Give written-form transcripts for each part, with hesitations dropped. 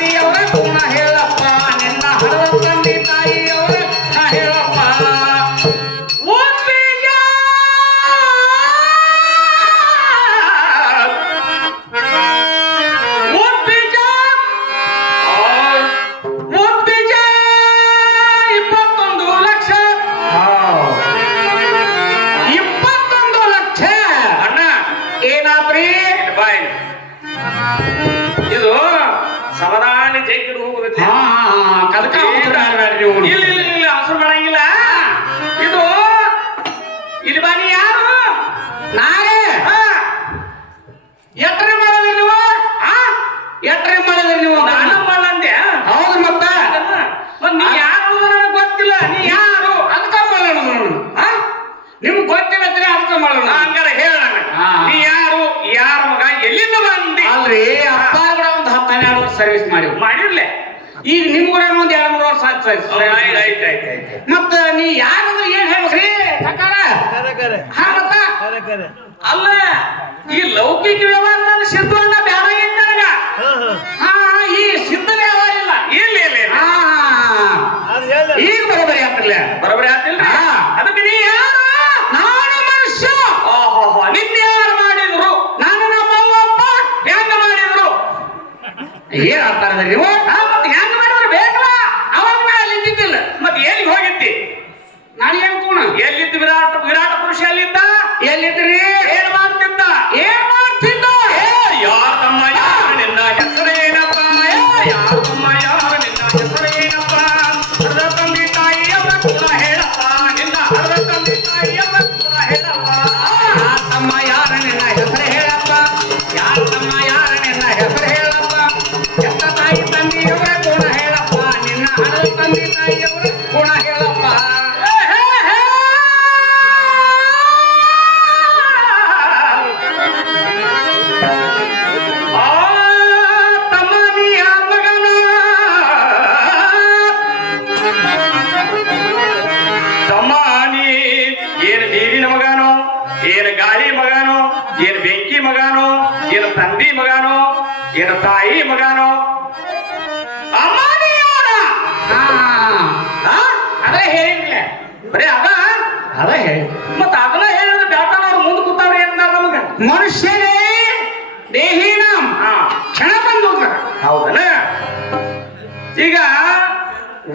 ತಂದೆಯವರ ಗುಣ ಹೇಳಪ್ಪ ನಿನ್ನ ಹರದ ತಂದೆ ತಾಯಿಯವರ ಗುಣ ಹೇಳಪ್ಪ ಇಲ್ಲ ಅವಸರ ಮಾಡಂಗಿಲ್ಲ ಇದು ಇಲ್ಲಿ ಬನ್ನಿ ಯಾರು ನಾಳೆ ಎಟ್ರೆ ಮಾಡಿದ್ರಿ ನೀವು ಎಟ್ರೆ ಮಾಡಿದ್ರಿ ನೀವು ನಾನು ಮಾಡಂದೆ ಹೌದು ಮತ್ತ ನೀ ಯಾರು ನನಗೆ ಗೊತ್ತಿಲ್ಲ ನೀ ಯಾರು ಅದಕ್ಕ ಮಾಡೋಣ ನಿಮ್ಗೆ ಗೊತ್ತಿಲ್ಲ ಅದಕ್ಕ ಮಾಡೋಣ ಹಂಗಾರ ಹೇಳ ನೀ ಯಾರು ಯಾರ ಮಗ ಎಲ್ಲಿಂದ ಬಂದಿ ಅಲ್ರಿ ಅಪ್ಪ ಕೂಡ ಒಂದು 10-12 ವರ್ಷ ಸರ್ವಿಸ್ ಮಾಡಿರ್ಲೆ ಈಗ ನಿಮ್ಗೂಡ ಒಂದ್ 2-3 ವರ್ಷ ಮತ್ತ ನೀ ಯಾರು ಏನ್ ಹೇಳ್ಬೇಕ್ರಿ ಸಕಾರ ಮತ್ತ ಅಲ್ಲ ಈ ಲೌಕಿಕ ವ್ಯವಹಾರ ಸಿದ್ಧವನ್ನ ಬೇಡ ನನಗ ಈ ಸಿದ್ಧ ವ್ಯವಹಾರ ಇಲ್ಲ ಈಗ ಬರೋಬರಿ ಆಗ್ತಿರ್ಲ ಬರೋಬರಿ ಆಗ್ತಿಲ್ರಿ ಅದಕ್ಕೆ ನೀ ಯಾರು ನಾನು ಮನುಷ್ಯ ನಿನ್ನೆ ಯಾರು ಮಾಡಿದ್ರು ನಾನು ನಮ್ಮ ಅವ್ವಪ್ಪ ಹೆಂಗ ಮಾಡಿದ್ರು ಏನ್ ಆಗ್ತಾರ ನೀವು ಮತ್ತೆ ಹೆಂಗ ಮಾಡಿದ್ರು ಬೇಕಲ್ಲ ಅವಾಗ ಅಲ್ಲಿದ್ದಿದ್ದಿಲ್ಲ ಮತ್ತೆ ಎಲ್ಲಿಗೆ ಹೋಗಿದ್ದಿ ನಾನು ಏನ್ ಕೂಣ ಎಲ್ಲಿದ್ದು ವಿರಾಟ ಪುರುಷ ಎಲ್ಲಿದ್ದ ಎಲ್ಲಿದ್ರಿ ಏನ್ ಮಾಡ್ತಿದ್ದ ಯಾರ ತಮ್ಮ ಯಾರ ನಿನ್ನ ಹೆಸರೇನಪ್ಪ ಯಾರ ತಮ್ಮ ಯಾರ ನಿನ್ನ ಹೆಸರೇನಪ್ಪ ಹರದ ತಂದೆ ತಾಯಿಯವರ ಗುಣ ಹೇಳಪ್ಪ ನಿನ್ನ ಹರದ ತಂದೆ ತಾಯಿಯವರ ಗುಣ ಹೇಳಪ್ಪ ಯಾರ ತಮ್ಮ ಯಾರ ನಿನ್ನ ಹೆಸರು ಹೇಳಪ್ಪ ಯಾರ ತಮ್ಮ ಯಾರ ನಿನ್ನ ಹೆಸರು ಹೇಳಪ್ಪ ಎತ್ತ ತಾಯಿ ತಂದೆಯವರ ಗುಣ ಹೇಳಪ್ಪ ನಿನ್ನ ಹರದ ತಂದೆ ತಾಯಿಯವರ ಗುಣ ಹೇಳಪ್ಪ ತಂದಿ ಮಗನೋ ಏನು ತಾಯಿ ಮಗನೋ ಅದೇ ಹೇಳಿದ್ಲೆ ಬರೀ ಅದ ಹೇಳಿ ಮತ್ತ ಅದನ್ನ ಹೇಳಿದ್ರೆ ಬ್ಯಾಟನವ್ರು ಮುಂದೆ ಕೂತಾವ್ರಿ ಏನಾರ ನಮಗ ಮನುಷ್ಯನೇ ದೇಹಿನ ಕ್ಷಣ ಬಂದು ಹೌದನ ಈಗ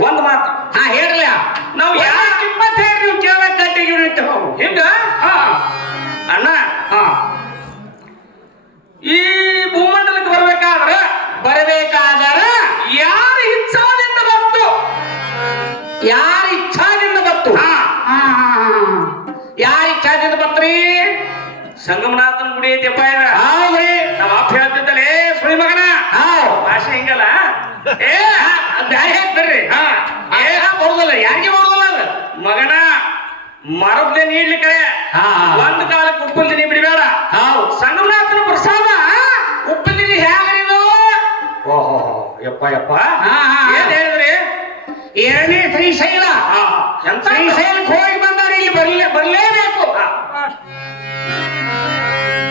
ಒಂದ್ ಮಾತು ಹೇಳ್ರಲ್ಲ ನಾವು ಯಾರ ಕಿಮ್ಮತ್ ಹೇಳಿ ನೀವು ಕೇಳ ಗಟ್ಟಿಗೆ ಹಿಂಗ ಅಣ್ಣ ಈ ಭೂಮಂಡಲಕ್ಕೆ ಬರಬೇಕಾದ್ರೆ ಯಾರ ಇಚ್ಛಾದಿಂದ ಬಂತು ಯಾರ ಇಚ್ಛಾದಿಂದ ಬಂತು ಯಾರ ಇಚ್ಛಾದಿಂದ ಬಂತ್ರಿ ಸಂಗಮನಾಥನ ಗುಡಿ ಐತಿಪ್ಪ ಹೌದ್ರಿ ನಮ್ಮ ಅಪ್ಪ ಹೇಳ್ತಿದ್ದಲೇ ಸುಳಿ ಮಗನ ಭಾಷೆ ಹಿಂಗಲ್ಲ ಬ್ಯಾರೆ ಬರ್ರಿ ಬರುದಲ್ಲ ಯಾರಿಗೆ ಬರುದಲ್ಲ ಅದು ಮಗನ ಮರದ್ದೆ ನೀಡ್ಲಿಕ್ಕೆ ಒಂದ್ ಕಾಲಕ್ಕೆ ಉಪ್ಪಲ್ದಿನಿ ಬಿಡಬೇಡ ಸಂಗಮನಾಥನ ಪ್ರಸಾದ ಉಪ್ಪಲ್ದಿನಿ ಹೇಗರಿದು ಓಹೋ ಯಪ್ಪ ಏನ್ ಹೇಳಿದ್ರಿ ಎರಡನೇ ಶ್ರೀಶೈಲ ಶ್ರೀಶೈಲಕ್ಕೆ ಹೋಗಿ ಬಂದವ್ರು ಇಲ್ಲಿ ಬರ್ಲೇಬೇಕು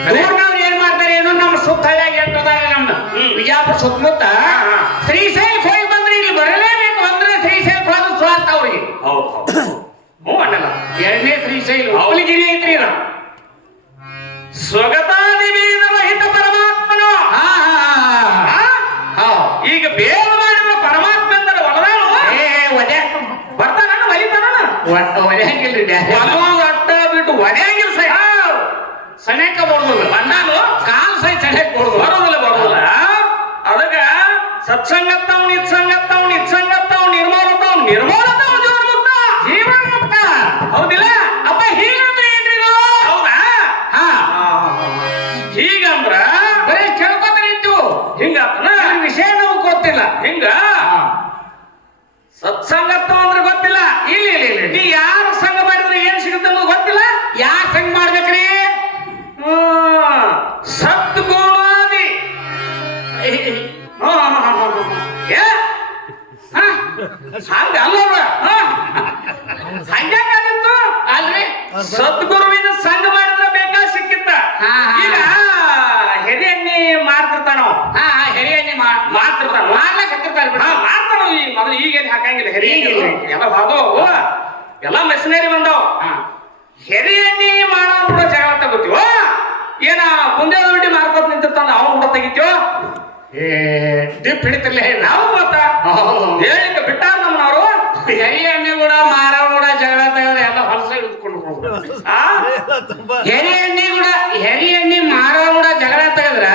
ದೂರ್ನವ್ರು ಏನ್ ಮಾಡ್ತಾರೆ ಏನೋ ನಮ್ಮ ಸುತ್ತ ಎಂಟದಾರೆ ನಮ್ದು ವಿಜಯಪುರ ಸುತ್ತಮುತ್ತ ಶ್ರೀಶೈಲಕ್ಕೆ ಹೋಗಿ ಬಂದ್ರೆ ಇಲ್ಲಿ ಬರಲೇಬೇಕು ಅಂದ್ರೆ ಶ್ರೀಶೈಲಕ್ಕೆ ಹೋದ ಸ್ವಾರ್ಥ ಅವ್ರಿಗೆ ಹ್ಞೂ ಅಣ್ಣಲ್ಲ ಎರಡನೇ ಶ್ರೀಶೈಲ ಅವಲಿಗಿರಿ ಐತ್ರಿ ಸ್ವಗತಾದಿವೇದರಹಿತ ಪರಮಾತ್ಮನು ಈಗ ಬೇಗ ಮಾಡಿದ ಪರಮಾತ್ಮ ಅಂತಾರೆ ಒಲದಾನು ಬರ್ತಾನ ಒಲಿತಾನ ಒಲೆಯಂಗಿಲ್ರಿ ಅಟ್ಟ ಬಿಟ್ಟು ಒಲೆಯಂಗಿಲ್ಲ ಸೈ ಸನೇಕ ಬರುದಿಲ್ಲ ಅಣ್ಣಾನು ಕಾಲ್ ಸೈ ಸನೇಕ ಬರುದಿಲ್ಲ ಅದಕ್ಕ ಸತ್ಸಂಗತ್ತವ್ ನಿತ್ಸಂಗತ್ತವ್ ನಿರ್ಮೂಲತವ್ ಜೀವನ ಮುಕ್ತ ಹೌದಿಲ್ಲ ಅಪ್ಪ ಹೀಗಂದ್ರೆ ಏನ್ರಿ ಹೌದಾ ಹೀಗಂದ್ರ ಬರೀ ಕೇಳ್ಕೊತಾನೆ ಇತ್ತು ಹಿಂಗ ವಿಷಯ ನಮಗ್ ಗೊತ್ತಿಲ್ಲ ಹಿಂಗ ಸತ್ಸಂಗತ್ವ ಅಂದ್ರೆ ಗೊತ್ತಿಲ್ಲ ಇಲ್ಲ ನೀ ಯಾರ ಸಂಘ ಮಾಡಿದ್ರೆ ಏನ್ ಸಿಗುತ್ತೆ ಅನ್ನೋದು ಗೊತ್ತಿಲ್ಲ ಯಾರ ಸಂಘ ಮಾಡ್ಬೇಕ್ರಿ ಸದ್ಗುಣಾದಿ ಹಂಗ ಅಲ್ಲವ ಹಂಗಾಗಿತ್ತು ಅಲ್ರಿ ಸದ್ಗುರುವಿನ ಸಂಘ ಮಾಡಿದ್ರೆ ಬೇಕಾ ಸಿಕ್ಕಿತ್ತ ಈಗ ಹೆರಿ ಎಣ್ಣೆ ಮಾಡ್ತಿರ್ತಾನೋ ಹೆರಿ ಎಣ್ಣೆ ಮಾಡ್ತಿರ್ತಾನ ಮಾಡ್ತಿರ್ತಾರ ಮಾಡ್ತಾರ ಈ ಮೊದಲು ಈಗೇನ್ ಹಾಕಂಗಿಲ್ಲ ಹೆರಿ ಎಲ್ಲ ಬಾದವು ಎಲ್ಲ ಮೆಷಿನರಿ ಬಂದಾವ ಹೆರಿ ಎಣ್ಣಿ ಮಾಡೋ ಕೂಡ ಜಗಳ ತಗೋತೀವ ಏನ ಮುಂದೆ ದುಡ್ಡಿ ಮಾರ್ಕೋತ್ ನಿಂತಿರ್ತಾನ ಅವ್ನು ಕೂಡ ತೆಗಿತೀವ ದಿಪ್ ಹಿಡಿತಿರ್ಲಿ ನಾವು ಮತ್ತ ಹೇಳಿಕ ಬಿಟ್ಟಾರ ನಮ್ಮನವರು ಹೆರಿ ಎಣ್ಣೆ ಕೂಡ ಮಾರೋ ಕೂಡ ಜಗಳ ತೆಗೆದ್ರೆ ಎಲ್ಲ ಹೊಲಸ ಹಿಡಿದುಕೊಂಡು ಹೋಗ್ಬೇಕು ಹೆರಿ ಎಣ್ಣೆ ಮಾರೋ ಕೂಡ ಜಗಳ ತೆಗೆದ್ರ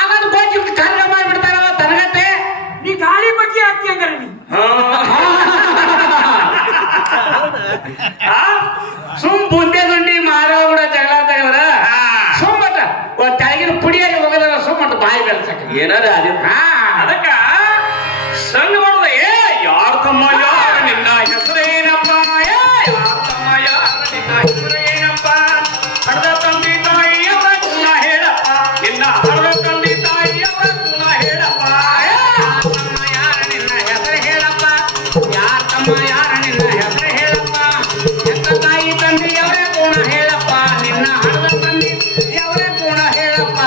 ಆಗದು ಗೋಚಿ ಕಾರ್ಯ ಮಾಡ್ಬಿಡ್ತಾರವ ತನಗತ್ತೆ ನೀ ಗಾಳಿ ಬಗ್ಗೆ ಹಾಕಿ ಹಂಗಾರೆ ನೀ ಸುಮ್ ಬುಂದೆ ದುಂಡಿ ಮಾರೋ ಕೂಡ ಜಗಳ ತೆಗೆದ್ರ ಸುಮ್ಮಟ ತೆಳಗಿನ ಪುಡಿಯಲ್ಲಿ ಹೋಗದ ಸುಮ್ಮಟ ಬಾಯಿ ಬೆಳ್ಸಕ ಏನಾರ ಅದಕ್ಕ ಸಂಘ ಮಾಡುದ ಯಾರ ತಮ್ಮ ಯಾರ ನಿನ್ನ ಹೆಸರೇನಪ್ಪ ಯಾರ ತಮ್ಮ ಯಾರ ನಿನ್ನ ಹೆಸರೇನಪ್ಪ ಹಡದ ತಂದೆ ತಾಯಿಯವರ ಗುಣ ಹೇಳಪ್ಪ ನಿನ್ನ ಹಡದ ತಂದೆ ತಾಯಿಯವರ ಗುಣ ಹೇಳಪ್ಪ ಯಾರ ತಮ್ಮ ಯಾರ ನಿನ್ನ ಹೆಸರು ಹೇಳಪ್ಪ ಯಾರ ತಮ್ಮ ಯಾರ ನಿನ್ನ ಹೆಸರು ಹೇಳಪ್ಪ ಎತ್ತ ತಾಯಿ ತಂದೆಯವರ ಗುಣ ಹೇಳಪ್ಪ ನಿನ್ನ ಹಡದ ತಂದೆಯವರ ಗುಣ ಹೇಳಪ್ಪ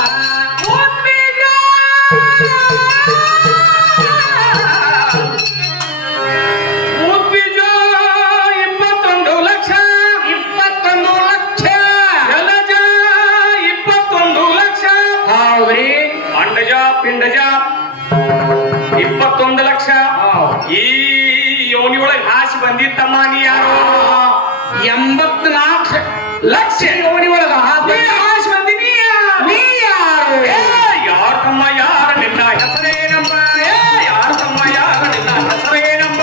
ಪಿಂಡಜ 21 ಲಕ್ಷ ಈ ಯೋನಿ ಒಳಗೆ ಹಾಸಿ ಬಂದಿತ್ತಮ್ಮ ನೀ ಯಾರು 84 ಲಕ್ಷ ಯೋನಿ ಒಳಗ ಹಾಸಿ ಬಂದಿನಿ ನೀ ಯಾರು ಯಾರ ತಮ್ಮ ಯಾರ ನಿನ್ನ ಹೆಸರೇನಮ್ಮ ಯಾರ ತಮ್ಮ ಯಾರ ನಿನ್ನ ಹೆಸರೇನಮ್ಮ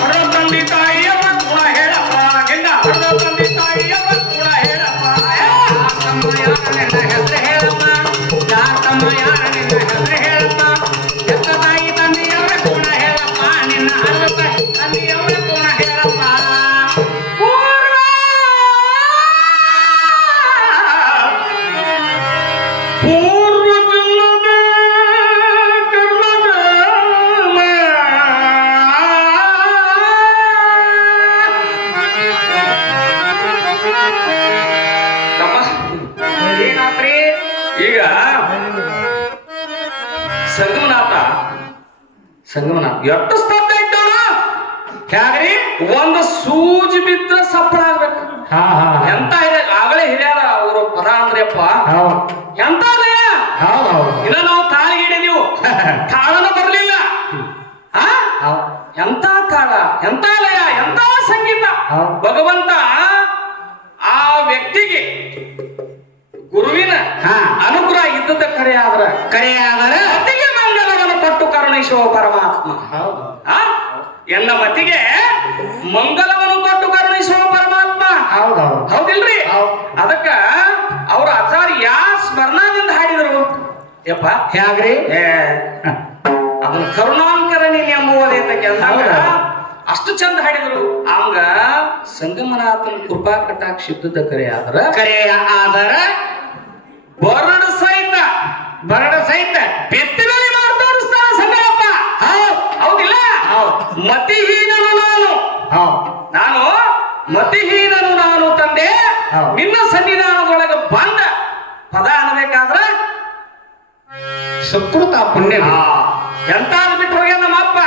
ಹಡದ ತಂದೆ ತಾಯಿಯವ ಗುಣ ಹೇಳಪ್ಪ ನಿನ್ನ ಹಡದ ತಂದೆ ತಾಯಿಯವ ಗುಣ ಹೇಳಪ್ಪ ಯಾರ ತಮ್ಮ ಯಾರ ನಿನ್ನ ಹೆಸರು ಹೇಳಮ್ಮ ಯಾರ ತಮ್ಮ ಯಾರ ನಿನ್ನ ಹೆಸರು ಹೇಳಪ್ಪ ಎತ್ತ ತಾಯಿ ತಂದೆಯವರ ಗುಣ ಹೇಳಪ್ಪ ನಿನ್ನ ಹಡದ ತಂದೆಯವರ ಗುಣ ಹೇಳಪ್ಪ ಪೂರ್ವ ಜನ್ಮದ ಕರ್ಮದ ಏನಾತ್ರಿ ಈಗ ಸಂಗಮನಾಥ ಎಷ್ಟು ಸ್ತಬ್ಧ ಇಟ್ಟವನ ಹ್ಯಾಗ್ರಿ ಒಂದು ಸೂಜಿ ಬಿದ್ರ ಸಪ್ಪಳ ಆಗ್ಬೇಕು ಎಂತ ಇದೆ ಆಗಲೇ ಹಿರಿಯರ ಅವರು ಪದ ಅಂದ್ರಪ್ಪ ಎಂತ ಲಯ ಇದ ನಾವು ತಾಳಿಗಿಡೆ ನೀವು ತಾಳನ ಬರಲಿಲ್ಲ ಎಂತ ತಾಳ ಎಂತ ಲಯ ಎಂತ ಸಂಗೀತ ಭಗವಂತ ಆ ವ್ಯಕ್ತಿಗೆ ಗುರುವಿನ ಅನುಗ್ರಹ ಇದ್ದದ ಕರೆಯಾದ್ರ ಅತಿಗೆ ಮಂಗಲವನ್ನು ಕೊಟ್ಟು ಕರುಣಿಸುವ ಪರಮಾತ್ಮ ಎನ್ನ ಮತಿಗೆ ಮಂಗಲವನ್ನು ಕೊಟ್ಟು ಕರುಣಿಸುವ ಪರಮಾತ್ಮ ಹೌದಿಲ್ರಿ ಅದಕ್ಕ ಅವ್ರ ಆಚಾರ್ಯ ಯಾ ಸ್ಮರಣದಿಂದ ಹಾಡಿದರು ಯಪ್ಪ ಹ್ಯಾಗ್ರಿ ಅದನ್ನ ಕರುಣಾಂಕರಣಿ ಎಂಬುವುದೇ ಕೆಲಸ ಅಷ್ಟು ಚಂದ ಹಾಡಿದರು ಅವಂಗ ಸಂಗಮನಾಥನ ಕೃಪಾ ಕಟಾಕ್ಷ ಇದ್ದದ ಕರೆಯ ಆದರ ಬರಡ ಸಹಿತ ಬೆತ್ತಿನಲ್ಲಿ ಮಾಡಿ ತೋರಿಸ್ತಾನ ಸಂಗಮಪ್ಪ ಹೌದಿಲ್ಲ ಮತಿಹೀನನು ನಾನು ಮತಿಹೀನನು ನಾನು ತಂದೆ ನಿನ್ನ ಸನ್ನಿಧಾನದೊಳಗೆ ಬಂದ ಪದ ಅನ್ನಬೇಕಾದ್ರ ಸುಕೃತ ಪುಣ್ಯ ಎಂತಾದ್ ಬಿಟ್ಟು ಹೋಗ್ಯ ನಮ್ಮ ಅಪ್ಪ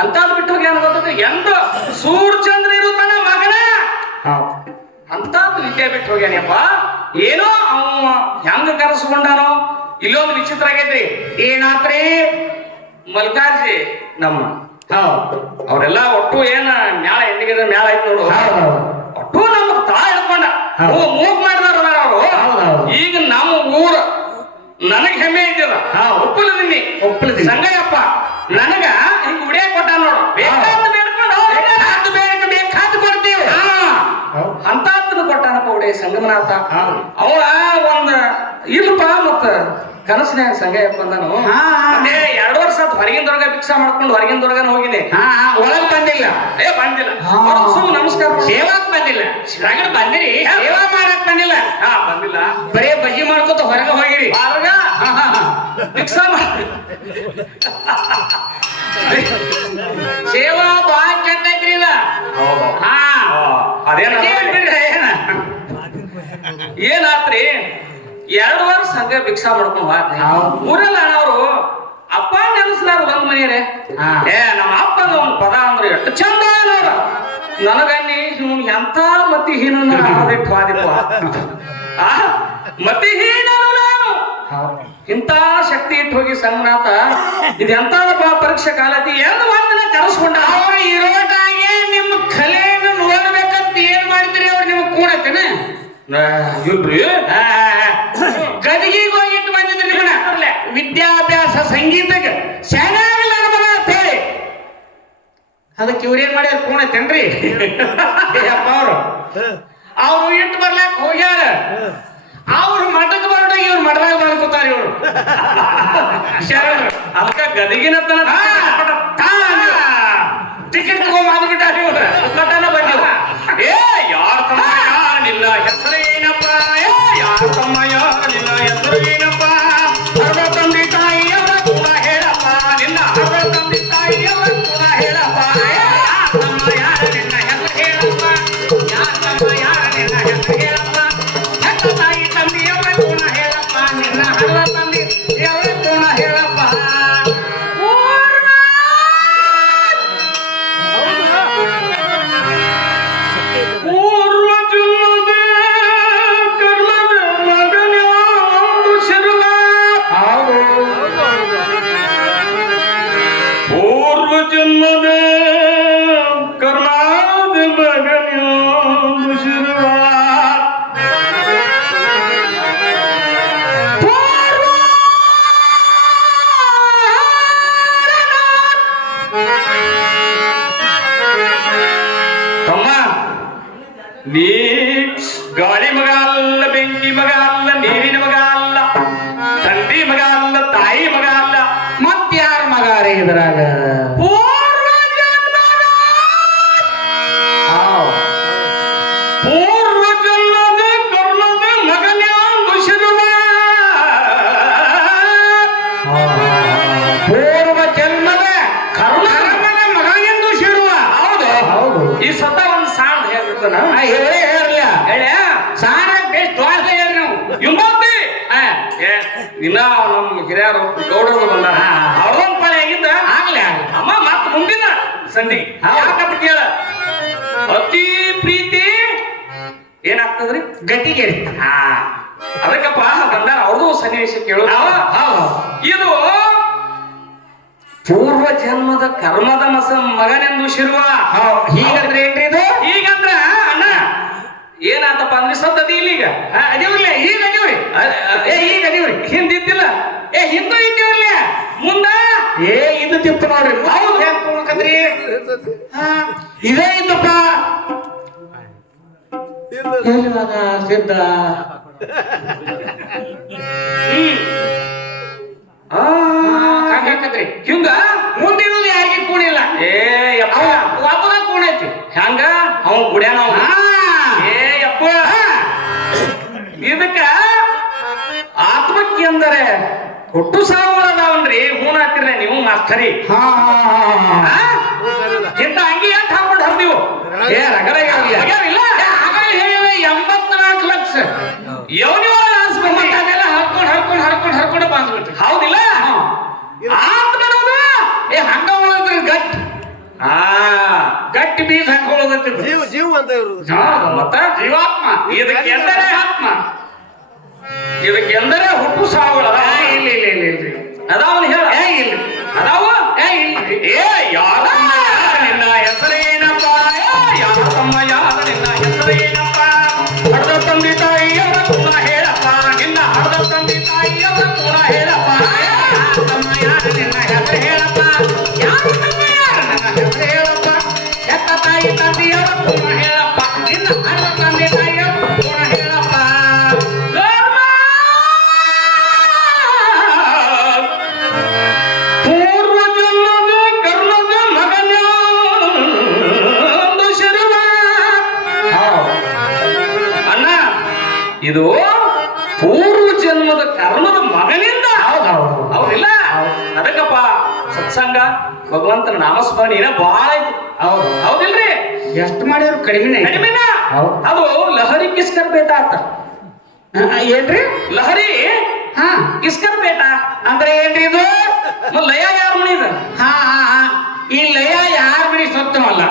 ಎಂತಾದ್ ಬಿಟ್ಟು ಹೋಗ್ಯ ಗೊತ್ತ ಎಂದು ಸೂರ್ಯಚಂದ್ರ ಇರುತ್ತಾನ ಮಗನ ಅಂತದ್ದು ವಿದ್ಯೆ ಬಿಟ್ಟು ಹೋಗ್ಯಾನಪ್ಪ ಏನೋ ಅವ ಹೆಂಗ ಕರೆಸ್ಕೊಂಡಾನೋ ಇಲ್ಲೊಂದು ವಿಚಿತ್ರ ಆಗೈತ್ರಿ ಏನಾತ್ರಿ ಮಲ್ಕಾರ್ಜಿ ನಮ್ಮ ಅವರೆಲ್ಲ ಒಟ್ಟು ಏನ ಮ್ಯಾಳ ಹೆಣ್ಣಿಗೆ ಮ್ಯಾಳ ಐತ್ ನೋಡು ಒಟ್ಟು ನಮ್ಮ ತಾ ಹಿಡ್ಕೊಂಡ ಮೂಗ್ ಮಾಡಿದಾರ ಅವರು ಈಗ ನಮ್ಮ ಊರ ನನಗ್ ಹೆಮ್ಮೆ ಇದ್ದಿಲ್ಲ ಒಪ್ಪಲದಿನಿ ಸಂಗಯ್ಯಪ್ಪ ನನಗ ಹಿಂಗ ಉಡಿಯ ಕೊಟ್ಟ ನೋಡು ಬೇಕಾದ ಬೇಡ್ಕೊಂಡು ಬೇಕಾದ ಕೊಡ್ತೀವಿ ಅಂತಾತ್ನ ಕೊಟ್ಟಾನಪ್ಪ ಉಡಿಯ ಸಂಗಮನಾಥ ಅವ ಒಂದ್ ಇಲ್ಲಪ್ಪ ಮತ್ತ ಕನಸಿನಾಗ ಸಂಗಯ್ಯಪ್ಪ ನಾನು ಅದೇ 2 ವರ್ಷ ಹೊರಗಿನದೊಳಗ ಭಿಕ್ಷಾ ಮಾಡ್ಕೊಂಡು ಹೊರಗಿನದೊಳಗ ಹೋಗಿನಿ ಒಳಗ್ ಬಂದಿಲ್ಲ ಬಂದಿಲ್ಲ ಸುಮ್ ನಮಸ್ಕಾರ ಸೇವಾಕ್ ಬಂದಿಲ್ಲ ರಗಡ ಬಂದಿರಿ ಸೇವಾ ಮಾಡಕ್ ಬಂದಿಲ್ಲ ಬಂದಿಲ್ಲ ಬರೇ ಬಜ್ಜಿ ಮಾಡ್ಕೊತ ಹೊರಗ ಹೋಗಿರಿ ಹೊರಗ ಭಿಕ್ಷಾ ಸೇವಾ ಬಾಳ ಕೆಟ್ಟ ಐತ್ರಿ ಇಲ್ಲ ಅದೇನ ಏನಾತ್ರಿ 2 ವರ್ಷ ಹಂಗೆ ಭಿಕ್ಷಾ ಮಾಡ್ಕೊಂಡು ಹೋದ್ನಿ ಊರೆಲ್ಲ ಅಣ್ಣವ್ರು ಅಪ್ಪ ನೆನಸ್ಲಾರ ಒಂದ್ ಮನೆಯೇ ನಮ್ಮ ಅಪ್ಪನ ಒಂದು ಪದ ಅಂದ್ರೆ ಎಷ್ಟು ಚಂದ ನೋಡ ನನಗನ್ನಿ ಇವ್ನು ಎಂತ ಮತಿಹೀನ ಆದಿಟ್ಟು ಆದಿಪ್ಪ ಮತಿಹೀನನು ನಾನು ಇಂಥ ಶಕ್ತಿ ಇಟ್ಟು ಹೋಗಿ ಸಂಗನಾಥ ಇದೆಂತದಪ್ಪ ಪರೀಕ್ಷೆ ಕಾಲತಿ ಎಂದು ಒಂದಿನ ಕರೆಸ್ಕೊಂಡ ಅವ್ರು ಇರೋಟಾಗೆ ನಿಮ್ಮ ಕಲೆಯನ್ನು ನೋಡ್ಬೇಕಂತ ಏನ್ ಮಾಡ್ತೀರಿ ಅವ್ರು ನಿಮ್ಗೆ ಕೂಡತ್ತೇನೆ ಇಲ್ರಿ ಗದಗಿಗೆ ಹೋಗಿಟ್ಟು ಬಂದಿದ್ರಿ ನಿಮ್ಮನ್ನ ವಿದ್ಯಾಭ್ಯಾಸ ಸಂಗೀತಕ್ಕೆ ಚೆನ್ನಾಗಿಲ್ಲ ನಮಗ ಅಂತ ಹೇಳಿ ಅದಕ್ಕೆ ಇವ್ರೇನ್ ಮಾಡ್ಯಾರ ಕೂಣತ್ತೇನ್ರಿ ಅಪ್ಪ ಅವ್ರು ಇಟ್ಟು ಬರ್ಲಾಕ ಹೋಗ್ಯಾರ ಅವ್ರು ಮಠಕ್ಕೆ ಬರೋದಾಗ ಇವ್ರು ಮಠದಾಗ ಮಾಡ್ಕೋತಾರ ಇವ್ರು ಅದಕ್ಕ ಗದಗಿನ ಟಿಕೆಟ್ ತಗೊಂಡ್ ಮಾಡ್ಬಿಟ್ಟಾರ ಇವ್ರು ಕಟ್ಟನ ಬಂದಿವ ಏ ಯಾರ ತಮ್ಮ ಯಾರ ನಿನ್ನ ಹೆಸರೇನಪ್ಪ ಯಾರ ತಮ್ಮ ಯಾರ ನಿನ್ನ ಹೆಸರೇನಪ್ಪ ಹರ್ವ ತಂದೆ ತಾಯಿಯವರ ಕೂಡ ಹೇಳಪ್ಪ ನಿನ್ನ ಹರ್ವ ತಂದೆ ತಾಯಿಯವರ ಕೂಡ ಹೇಳಪ್ಪ ಯಾರ ತಮ್ಮ ಯಾರ ನಿನ್ನ ಹೆಸರು ಹೇಳಪ್ಪ ಯಾರ ತಮ್ಮ ಯಾರ ನಿನ್ನ ಹೆಸರು ಹೇಳಪ್ಪ ಹೆತ್ತ ತಾಯಿ ತಂದೆಯವರ ಕೂಡ ಹೇಳಪ್ಪ ನಿನ್ನ ಹರ್ವ ತಂದೆ ಅವರ ಕೂಡ ಹೇಳಪ್ಪ ನೀ ಗಾಳಿ ಮಗ ಅಲ್ಲ ಬೆಂಕಿ ಮಗ ಅಲ್ಲ ನೀರಿನ ಮಗ ಅಲ್ಲ ತಂದೆ ಮಗ ಅಲ್ಲ ತಾಯಿ ಮಗ ಅಲ್ಲ ಮತ್ಯಾರ ಮಗ ರೇ ಇದ್ರಾಗ ಪೂರ್ವ ಜನ್ಮದ ಕರ್ಮದ ಮಗನ್ಯಾಂದು ಶಿರುವ ಪೂರ್ವ ಜನ್ಮದ ಕರ್ಮದ ಮಗ ಎಂದು ಶಿರುವ ಹೌದು ಹೌದು ಈ ಸತ ಒಂದು ಸಾಂಗ್ ಹೇಳ್ಬಿಡ್ತಾನ ಹೇಳಿ ಸಾರ ಬೇಸ್ ದ್ವಾರ ಹೇಳಿ ನಾವು ಇಂಬತ್ತಿ ಇನ್ನ ನಮ್ಮ ಹಿರಿಯರು ಗೌಡರು ಬಂದಾರ ಅವ್ರೊಂದ್ ಪಳೆ ಆಗಿದ್ದ ಆಗ್ಲೇ ಅಮ್ಮ ಮತ್ ಮುಂದಿನ ಸಂಧಿ ಯಾಕಂತ ಕೇಳ ಅತಿ ಪ್ರೀತಿ ಏನಾಗ್ತದ್ರಿ ಗಟ್ಟಿಗೆ ಅದಕ್ಕಪ್ಪ ಬಂದಾರ ಅವ್ರದ್ದು ಸನ್ನಿವೇಶ ಕೇಳೋದು ಇದು ಪೂರ್ವ ಜನ್ಮದ ಕರ್ಮದ ಮಗನೆಂದು ಶಿರುವ ಹೀಗಂದ್ರೆ ಏನ್ರಿ ಇದು ಹೀಗಂದ್ರ ಅಣ್ಣ ಏನಾತಪ್ಪ ಅಂದ್ರೆ ಸದ್ದದಿ ಇಲ್ಲೀಗ ಅದಿವ್ರಲ್ಲ ಈಗ ಅದಿವ್ರಿ ಈಗ ಅದಿವ್ರಿ ಹಿಂದಿದ್ದಿಲ್ಲ ಹಿಂದೂ ಇದ್ದೀವ್ರಲ್ಲ ಮುಂದ ಇದು ತಿಪ್ಪ ನೋಡ್ರಿ ಹೌದು ಹೇಳ್ಕೊಳ್ಕಂದ್ರಿ ಇದೇ ಇದ್ದಪ್ಪ ಹೇಳಿವಾಗ ಸಿದ್ಧ ಹಾಕತ್ರಿ ಹಿಂಗ ಮುಂದಿನದು ಯಾರಿಗೆ ಕೂಡಿಲ್ಲ ಒಬ್ಬಗ ಕೂಡೈತಿ ಹಂಗ ಅವ ಕುಡ್ಯಾನ ಯಪ್ಪ ಇದಕ್ಕ ಆತ್ಮಕ್ಕೆ ಅಂದರೆ ಹುಟ್ಟು ಸಾವುಗಳದಾವನ್ರಿ ಹೂನಾತಿರ್ಲ ನೀವು ಮಾಸ್ತರಿ ಇಂತ ಅಂಗಿ ಅಂತ ಹಾಕೊಂಡು ಹರಿದೀವು ರಗಡ ಇಲ್ಲ 84 ಲಕ್ಷ ಯೋನಿಯೊಳಗೆ ಆರಿಸ್ಬೇಕು ಅದೆಲ್ಲ ಹರ್ಕೊಂಡು ಬಂದ್ಬಿಟ್ರಿ ಹೌದಿಲ್ಲ ಆತ್ಮನದು ಹಂಗ ಉಳಿದ್ರಿ ಗಟ್ಟಿ ಬೀಜ ಹಂಗ ಉಳಿದೈತಿ ಜೀವ ಅಂತ ಮತ್ತ ಜೀವಾತ್ಮ ಇದಕ್ಕೆಂದರೆ ಆತ್ಮ ಇದಕ್ಕೆಂದರೆ ಹುಟ್ಟು ಸಾವುಗಳ ಇಲ್ಲ ಅದಾವನ್ ಹೇಳ ಇಲ್ಲ ಅದಾವ ಯಾರ ನಿನ್ನ ಹೆಸರೇನಪ್ಪ ಯಾರಮ್ಮ ಯಾರ ನಿನ್ನ ಹೆಸರೇನಪ್ಪ ಹರ್ದ ತಂದೆ ತಾಯಿಯವರ ಕೂಡ ಹೇಳಪ್ಪ ನಿನ್ನ ಹರ್ದ ತಂದೆ ತಾಯಿಯವರ ಕೂಡ ಹೇಳಪ್ಪ ಯಾರಮ್ಮ ಯಾರ ನಿನ್ನ ಹೆಸರು ಹೇಳಪ್ಪ ಯಾರಮ್ಮ ಯಾರ ನನ್ನ ಹೆಸರು ಹೇಳಪ್ಪ ಹೆತ್ತ ತಾಯಿ ತಂದೆಯವರ ಕೂಡ ಹೇಳಪ್ಪ ನಿನ್ನ ಹರ್ದ ತಂದೆ ತಾಯಿಯವರ ಕೂಡ ಹೇಳಪ್ಪ ಇದು ಪೂರ್ವ ಜನ್ಮದ ಕರ್ಮದ ಮಗನಿಂದ ಹೌದಿಲ್ಲ ಅದಕ್ಕಪ್ಪ ಸತ್ಸಂಗ ಭಗವಂತನ ನಾಮಸ್ಮರಣೆ ಏನ ಬಹಳ ಆಯ್ತು ಹೌದಿಲ್ರಿ ಎಷ್ಟು ಮಾಡಿದ್ರು ಕಡಿಮೆನ ಅದು ಲಹರಿ ಕಿಸ್ಕರ್ಬೇಕಾತ ಏನ್ರಿ ಲಹರಿ ಹಾ ಇಸ್ಕರ್ ಬೇಟ ಅಂದ್ರೆ ಏನ್ರಿ ಇದು ಲಯ ಯಾರ ಮನಿ ಇದು ಹಾ ಹಾ ಹಾ ಈ ಲಯ ಯಾರ ಮನೆ ಸೊತ್ತವಲ್ಲ